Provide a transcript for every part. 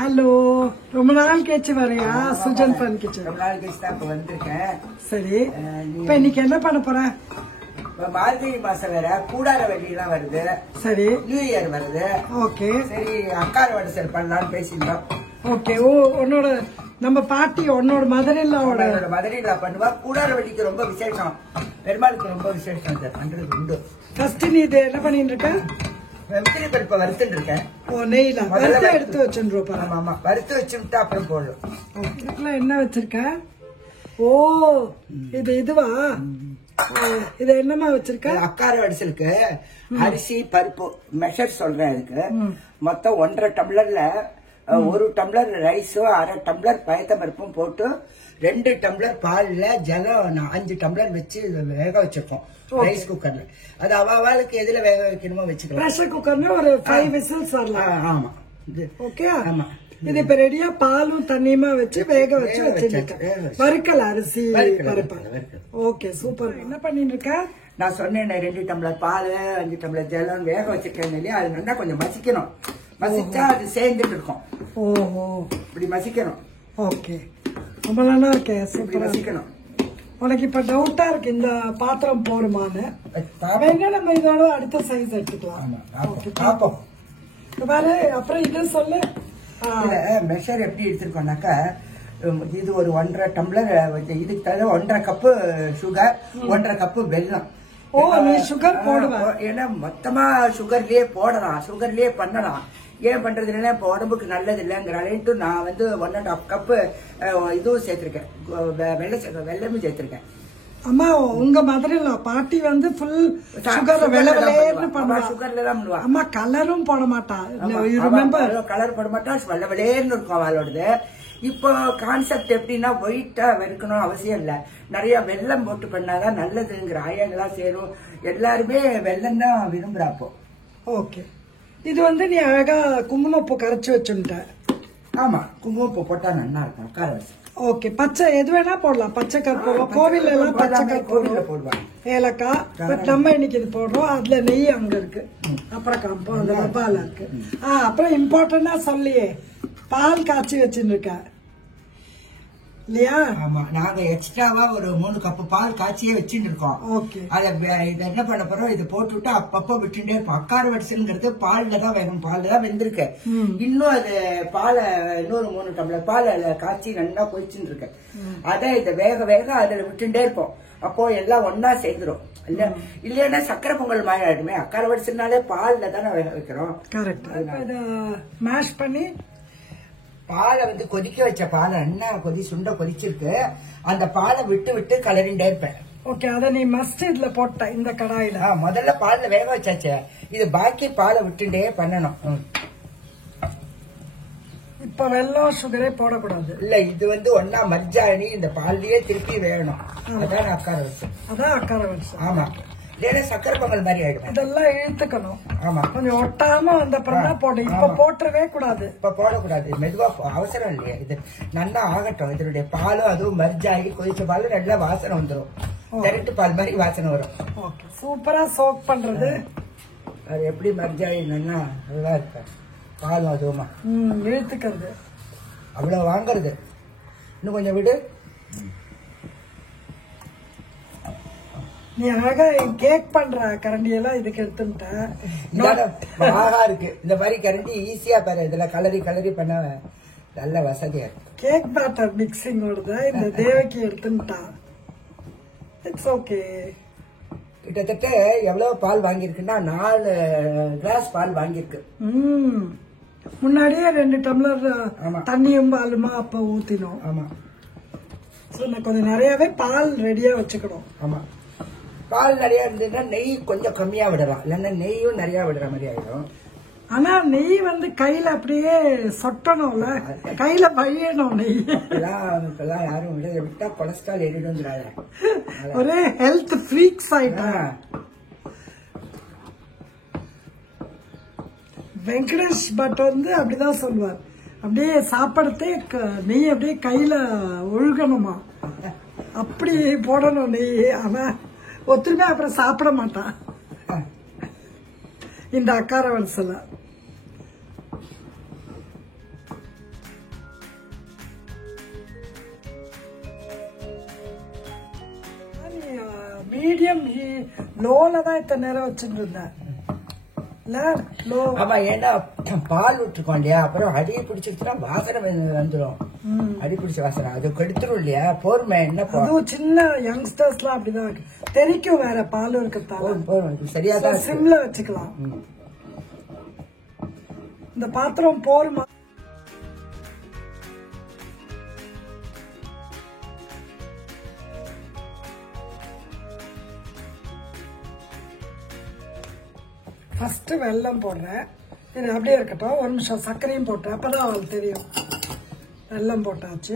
Hello, ரொம்ப நாள் கழிச்சு வரையா சுஜன் பன் கிச்சன்? ரொம்ப நாள் கழிச்சு தான் இப்ப வந்திருக்கேன். சரி, இப்ப இன்னைக்கு என்ன பண்ண போற? மார்கழி மாசம் வேற, கூடார வெள்ளிலாம் வருது. சரி, நியூ இயர் வருது. ஓகே. சரி, அக்கார வடசல் பண்ணலாம்னு பேசியிருந்தோம். ஓகே. ஓ, உன்னோட நம்ம பாட்டி உன்னோட மதுரையிலோட மதுரையில பண்ணுவா. கூடார வெள்ளிக்கு ரொம்ப விசேஷம், பெருமாளுக்கு ரொம்ப விசேஷம். பண்றது உண்டு. ஃபர்ஸ்ட் நீ இது என்ன பண்ணிட்டு இருக்க? வெத்திரி பருப்பை வறுத்துட்டு இருக்கேன். ஓ, நெய்ல வறுத்து எடுத்து வச்சுருப்பா. ஆமா ஆமா, வறுத்து வச்சுட்டு அப்புறம் போடணும். இதுக்குள்ள என்ன வச்சிருக்க? ஓ, இதுவா? இது என்னமா வச்சிருக்க? அக்கார வடிசலுக்கு அரிசி பருப்பு மெஷர் சொல்றேன். அதுக்கு மொத்தம் 1.5 டம்ளர்ல 1 டம்ளர் ரைஸும் 1/2 டம்ளர் பயத்த பருப்பும் போட்டு 2 டம்ளர் பால்ல ஜலம் 5 டம்ளர் வச்சு வேக வச்சிருக்கோம் ரைஸ் குக்கர்ல. அது அவளுக்கு எதுல வேக வைக்கணுமோ வச்சுக்கலாம். பிரஷர் குக்கர்ல ஒரு 5 விசில்ஸ் வரலாம். ஆமா, ஓகே. ஆமா. இது இப்ப ரெடியா பாலும் தண்ணியுமா வச்சு வேக வச்சு வச்சிருக்கேன். வறுக்கல அரிசி பருப்பு. Okay, super. என்ன பண்ணிட்டு இருக்க? நான் சொன்னேன் 2 டம்ளர் பால் 5 டம்ளர் ஜலம் வேக வச்சிருக்கேன் இல்லையா, அது நல்லா கொஞ்சம் மசிக்கணும். மசிச்சா அது சேர்ந்துட்டு இருக்கும். ஓஹோ, இப்படி மசிக்கணும். ஓகே, ரொம்ப நல்லா இருக்கேன். இப்படி மசிக்கணும். உனக்கு இப்ப டவுட்டா இருக்கு இந்த பாத்திரம் போருமான்னு. நம்ம இதோட அடுத்த சைஸ் எடுத்துக்கலாம். பாரு, அப்புறம் இது சொல்லு. மெஷர் எப்படி எடுத்திருக்கோம்னாக்கா, இது ஒரு 1.5 டம்ளர், இதுக்கு தவிர 1.5 கப்பு சுகர், 1.5 கப்பு வெல்லம். ஓ, நீ சுகர் போடுவ? ஏன்னா மொத்தமா சுகர்லயே போடலாம், சுகர்லயே பண்ணலாம். ஏன் பண்றது இல்லைன்னா இப்ப உடம்புக்கு நல்லது இல்லைங்கிறாலேன்ட்டு நான் 1.5 கப்பு இதுவும் சேர்த்திருக்கேன், வெள்ளமும் சேர்த்திருக்கேன். அம்மா, உங்க மதுரையில பாட்டி ஃபுல் சுகர் வெள்ளவெளேர்னு பண்ணுவா. சுகர்ல தான் பண்ணுவா. அம்மா கலரும் போட மாட்டா. கலர் போட மாட்டா, வெள்ளவெளேர்னு இருக்கும் அவளோடது. இப்போ கான்செப்ட் எப்படின்னா, ஒயிட்டா வெறுக்கணும் அவசியம் இல்ல, நிறைய வெல்லம் போட்டு பண்ணாதான் நல்லதுங்கிற அயன்லாம் சேரும். எல்லாருமே வெல்லம் தான் விரும்புறாப்போ. ஓகே. இது நீ அழகா குங்குமப்பூ கரைச்சு வச்சுட்ட. ஆமா, குங்குமப்பூ போட்டா நல்லா இருக்கும் உட்கார வச்சு. ஓகே, பச்சை எது வேணா போடலாம். பச்சை கற்பூரம் கோவில் எல்லாம் பச்சை கற்பூரம் போடுவாங்க, ஏலக்காய். பட் நம்ம இன்னைக்கு இது போடுறோம். அதுல நெய் அங்க இருக்கு, அப்புறம் கம்பம் அந்த டப்பால இருக்கு. அப்புறம் இம்பார்ட்டன்டா சொல்லியே, பால் காய்ச்சி வச்சுருக்க இல்லையா? ஆமா, நாங்க எக்ஸ்ட்ராவா ஒரு 3 கப்பு பால் காய்ச்சியே வச்சுட்டு இருக்கோம். ஓகே. இதை என்ன பண்ண போறோம், இதை போட்டுவிட்டு அப்பப்ப விட்டுட்டே இருப்போம். அக்கார வடிசல்ங்கிறது பால்ல தான் வேகும், பால்ல தான் வெந்திருக்கு. இன்னும் அது பாலை இன்னொரு 3 டம்ளர் பால் காய்ச்சி நல்லா கொதிச்சுட்டு இருக்கு. அதை இதை வேக வேக அதுல விட்டுட்டே இருப்போம். அப்போ எல்லாம் ஒன்னா சேர்ந்துரும். இல்லைன்னா சக்கரை பொங்கல் மாதிரி ஆயிடுமே. அக்கார வடிசல்னாலே பால்ல தானே வேக வைக்கிறோம். கரெக்ட். இதை மேஷ் பண்ணி பாலை கொதிக்க வச்ச பாலை என்ன சுண்ட கொதிச்சிருக்கு, அந்த பாலை விட்டு விட்டு கலரிண்டே இருப்பேன். ஓகே, அத நீ மஸ்ட் இதுல போட்ட இந்த கடாயில. முதல்ல பால்ல வேக வச்சாச்சு, இது பாக்கி பாலை விட்டுட்டே பண்ணணும். இப்ப வெல்லம் சுகரே போடக்கூடாது இல்ல, இது ஒன்னா மர்ஜாணி இந்த பால்லயே திருப்பி வேகணும். அதான் அக்கார வச்சு. அதான் அக்கார வச்சு. ஆமா, இல்லைன்னா சக்கரை பொங்கல் மாதிரி ஆயிடும். இதெல்லாம் இழுத்துக்கணும். ஆமா, கொஞ்சம் ஒட்டாம வந்த அப்புறம் தான் போடு. இப்ப போட்டுறவே கூடாது. இப்ப போடக்கூடாது, மெதுவா, அவசரம் இல்லையா. இது நல்லா ஆகட்டும். இதனுடைய பாலும் அதுவும் மர்ஜாகி கொதிச்ச பாலும் நல்லா வாசனை வந்துடும். கரெக்ட் பால் மாதிரி வாசனை வரும். ஓகே, சூப்பரா சோக் பண்றது. அது எப்படி மர்ஜாகி நல்லா நல்லா இருக்கு பாலும் அதுவுமா இழுத்துக்கிறது. அவ்வளவு வாங்குறது. இன்னும் கொஞ்சம் விடு. நீ அழகா கேக் பண்ற கரண்டியெல்லாம் இதுக்கு எடுத்துட்டேன். இருக்கு இந்த மாதிரி கரண்டி ஈஸியா பாரு. இதுல கலரி கலரி பண்ண நல்ல வசதியா இருக்கு. கேக் பேட்டர் மிக்சிங் ஓடுத இந்த தேவக்கி எடுத்துட்டான். It's okay. கிட்டத்தட்ட எவ்வளவு பால் வாங்கியிருக்குன்னா 4 கிளாஸ் பால் வாங்கியிருக்கு. முன்னாடியே 2 டம்ளர் தண்ணியும் பாலுமா அப்ப ஊத்தினோம். ஆமா, கொஞ்சம் நிறையவே பால் ரெடியா வச்சுக்கணும். ஆமா, பால் நிறைய இருந்ததுன்னா நெய் கொஞ்சம் கம்மியா விடலாம், இல்லன்னா நெய்யும் நிறைய விடுற மாதிரி ஆயிடும். ஆனா நெய் கையில அப்படியே சொட்டணும்ல, கையில பையணும் நெய். இப்பெல்லாம் யாரும் விட்டா கொலஸ்ட்ரால் ஏறிடுங்கிறாங்க. ஒரே ஹெல்த் ஃப்ரீக்ஸ் ஆயிட்டா. வெங்கடேஷ் பட் அப்படிதான் சொல்லுவார். அப்படியே சாப்பிடத்தே நெய் அப்படியே கையில ஒழுகணுமா, அப்படி போடணும் நெய். ஆனா ஒத்துமே அப்புறம் சாப்பிட மாட்டான் இந்த அக்கார வரிசையில. மீடியம் லோல தான் இத்தனை நேரம் வச்சுட்டு இருந்தேன். ஆமா, ஏன்னா பால் விட்டுருக்கோம் இல்லையா, அப்புறம் அடியை பிடிச்சிருச்சுன்னா வாசனை வந்துடும். அடி பிடிச்ச வாசனை அது கெடுத்துரும் இல்லையா. போர்மை என்ன அதுவும் சின்ன யங்ஸ்டர்ஸ் எல்லாம் அப்படிதான் இருக்கு. தெரிக்கும் வேற பால் இருக்கிறதால சரியாதான் சிம்ல வச்சுக்கலாம். இந்த பாத்திரம் போருமா? ஃபர்ஸ்ட் வெல்லம் போடுறேன். இது அப்படியே இருக்கட்டும். ஒரு நிமிஷம் சர்க்கரையும் போட்டேன், அப்பதான் அவளுக்கு தெரியும். வெல்லம் போட்டாச்சு.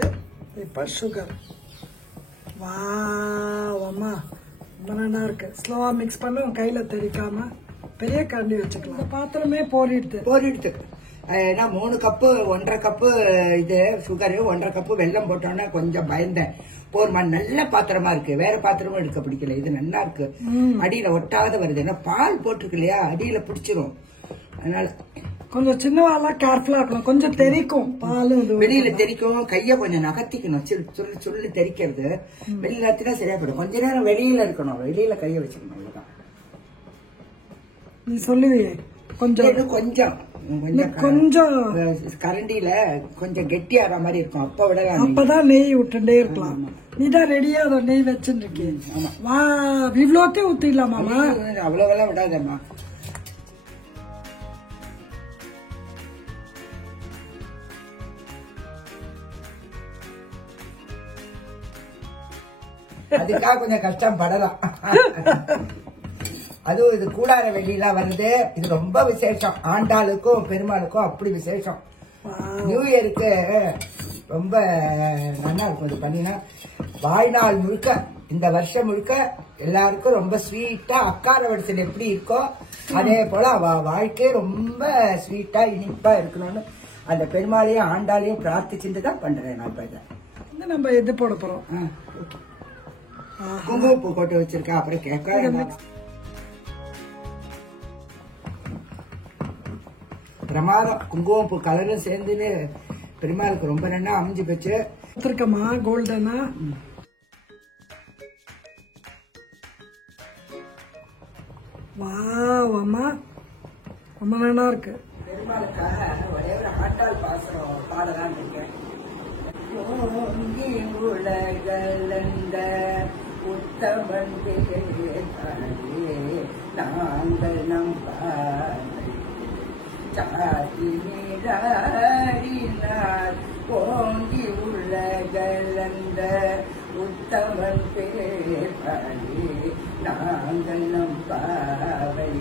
இப்ப சுகர். வா அம்மா ரொம்ப நல்லா இருக்கு. ஸ்லோவா மிக்ஸ் பண்ண கையில தெரிக்காம பெரிய கரண்டி வச்சுக்கலாம். இந்த பாத்திரமே போரிடுது. ஏன்னா 3 கப்பு 1.5 கப்பு இது சுகரு, 1.5 கப்பு வெல்லம் போட்டோன்னா கொஞ்சம் பயந்தேன். போர்மா நல்ல பாத்திரமா இருக்கு. வேற பாத்திரமும் எடுக்க பிடிக்கல. இது நல்லா இருக்கு. அடியில ஒட்டாத வருது. ஏன்னா பால் போட்டிருக்கு இல்லையா, அடியில பிடிச்சிரும். அதனால கொஞ்சம் சின்னவாலாம் கேர்ஃபுல்லா இருக்கணும். கொஞ்சம் தெரிக்கும் பால், வெளியில தெரிக்கும். கைய கொஞ்சம் நகர்த்திக்கணும். சொல்லி சொல்லி தெரிக்கிறது. வெளியில நத்தினா சரியா போயிடும். கொஞ்ச நேரம் வெளியில இருக்கணும். வெளியில கைய வச்சுக்கணும். அவ்வளவுதான். நீ சொல்லுவியே கொஞ்சம் கொஞ்சம் கொஞ்சம் கரண்டியில கொஞ்சம் கெட்டியாற மாதிரி இருக்கும். அப்ப விடலாம். அப்பதான் நெய் விட்டுட்டே இருக்கலாம். நீதான் ரெடியா அதை நெய் வச்சுட்டு இருக்கேன். வா இவ்வளோத்தையும் ஊத்திடலாமா? அவ்வளவெல்லாம் விடாதம்மா. அதுக்காக கொஞ்சம் கஷ்டம் படலாம். அதுவும் இது கூடார வெள்ளிலாம் வருது. இது ரொம்ப விசேஷம். ஆண்டாளுக்கும் பெருமாளுக்கும் அப்படி விசேஷம். நியூ இயருக்கு ரொம்ப நல்லா இருக்கும். இது பண்ணினா வாழ்நாள் முழுக்க, இந்த வருஷம் முழுக்க எல்லாருக்கும் ரொம்ப ஸ்வீட்டா அக்கார வடிசல் எப்படி இருக்கோ அதே போல வாழ்க்கை ரொம்ப ஸ்வீட்டா இனிப்பா இருக்கணும்னு அந்த பெருமாளையும் ஆண்டாளையும் பிரார்த்திச்சுட்டு தான் பண்றேன். நான் இப்ப இதை நம்ம எது போட போறோம்? குங்குமப்பூ போட்டு வச்சிருக்கேன். அப்புறம் கேட்க பிரமாதம். குங்குமப்பூ கலரும் சேர்ந்து பெருமாளுக்கு ரொம்ப நல்லா அமைஞ்சு போச்சு. இருக்கமா கோல்டனா? வாவ் அம்மா ரொம்ப நல்லா இருக்கு. பெருமாளுக்காக ஒரே ஒரு ஆண்டாள் பாசனம் பாடலாம் இருக்கேன். ஓங்கி உலகளந்த உத்தமன் நாங்கள் நம்பார் சாத்தி நீராடினார். ஓங்கி உலகளந்த உத்தமன் பேரே நாங்கள் நம்பாவை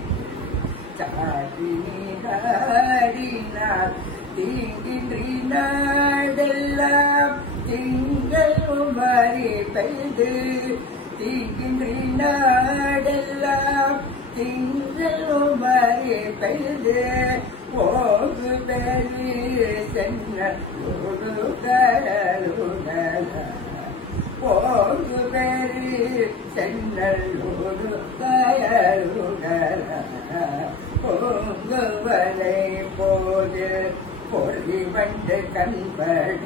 சாத்தி நீராடினார். தீங்கின்றி நாடெல்லாம் திங்கள் உமரி பெய்து. தீங்கின்றி நாடெல்லாம் திங்கள் உமரி பெய்து. ஓகு பெரு சென்ன ஒரு கடலுடல. ஓகு பெரு சென்னல் ஒரு கயலுடல. பொங்குவலை போது பொறி வண்டு கண்பட.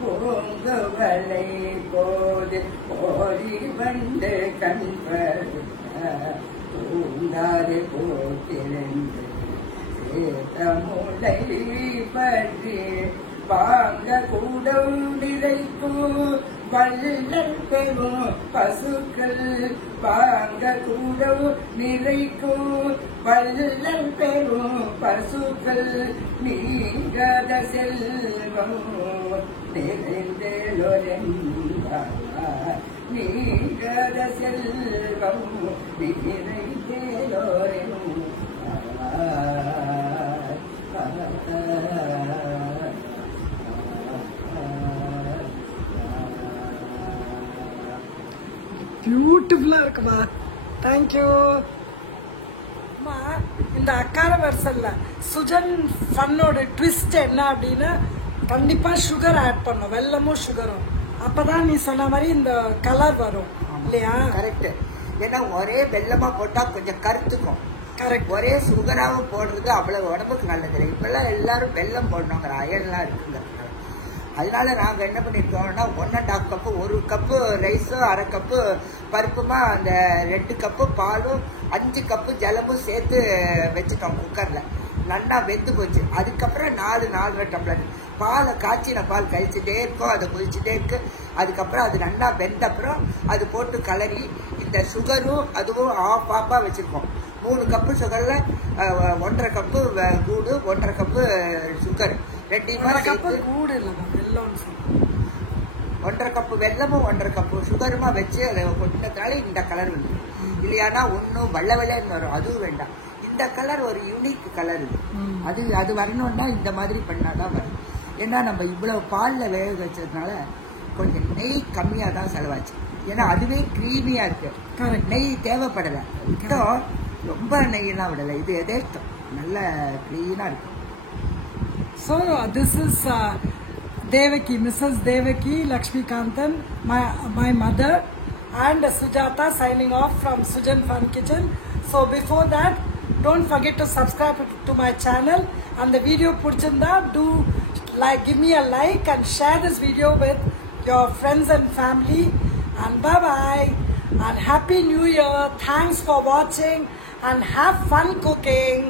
பொங்குவலை போது பொறி வண்டு கண்பட. பூங்காறு போட்டிருந்து சேதமுலை பற்றி பாங்க கூடம் நிறைக்கும் வள்ளல் பெறும் பசுக்கள். பாங்க கூடம் நிறைக்கும் வள்ளல் பெறும் பசுக்கள். நீங்காத செல்வம் நிறைந்தேலோரென்பார். நீங்காத செல்வம் நிறைந்தேலோரென்பார். பியூட்டிஃபுல்லா இருக்குமா? தேங்க்யூ. இந்த அக்கார வரிசல்ல சுஜன் ஃபன்னோட ட்விஸ்ட் என்ன அப்படின்னா கண்டிப்பா சுகர் ஆட் பண்ணும். வெல்லமும் சுகரும். அப்பதான் நீ சொன்ன மாதிரி இந்த கலர் வரும் இல்லையா? கரெக்ட். ஏன்னா ஒரே வெல்லமா போட்டா கொஞ்சம் கருத்துக்கும். கரெக்ட். ஒரே சுகராவும் போடுறது அவ்வளவு உடம்புக்கு நல்லது இல்லை. இப்பெல்லாம் எல்லாரும் வெல்லம் போடணுங்கிற அயல்லாம் இருக்குங்கிறதுனால அதனால நாங்க என்ன பண்ணிருக்கோம்னா 1.5 கப்பு, 1 கப்பு ரைஸும் 1/2 கப்பு பருப்புமா அந்த 2 கப்பு பாலும் 5 கப்பு ஜலமும் சேர்த்து வச்சுட்டோம் குக்கர்ல. நல்லா வெந்து போச்சு. அதுக்கப்புறம் 4 டம்ளர் பாலை காய்ச்சின பால் கழிச்சுட்டே இருக்கும், அதை கொதிச்சுட்டே இருக்கு. அதுக்கப்புறம் அது நல்லா வெந்தப்புறம் அது போட்டு கலரி இந்த சுகரும் அதுவும் ஆஃபா வச்சிருக்கோம். 3 கப்பு சுகர்ல 1.5 கப்பு கூடு, 1.5 கப்பு சுகர், 2 கப்பு கூடு இல்லை, வெல்லம். 1.5 கப்பு வெல்லமும் 1.5 கப்பு சுகருமா வச்சு அதை கொட்டினதுனால இந்த கலர் வந்து. இல்லையானா ஒன்றும் வெள்ளைன்னு வரும், அதுவும் வேண்டாம். இந்த கலர் ஒரு யூனிக் கலர். அது வரணும்னா இந்த மாதிரி பண்ணாதான் வரும். ஏன்னா நம்ம இவ்வளவு பாலில் வேக வச்சதுனால கொஞ்சம் நெய் கம்மியாக தான் செலவாச்சு. ஏன்னா அதுவே கிரீமியா இருக்கு, நெய் தேவைப்படலை. ரொம்ப நெய்யெல்லாம் விடலை, இது எதேஷ்டம் நல்ல கிளீனா இருக்கு. So this is Devaki, Mrs. Devaki Lakshmikantan, my mother, and Sujata signing off from Sujan Fun Kitchen. So before that, don't forget to subscribe to my channel, and the video pudichirundha do give me a like and share this video with your friends and family, and bye bye and happy new year. Thanks for watching and have fun cooking.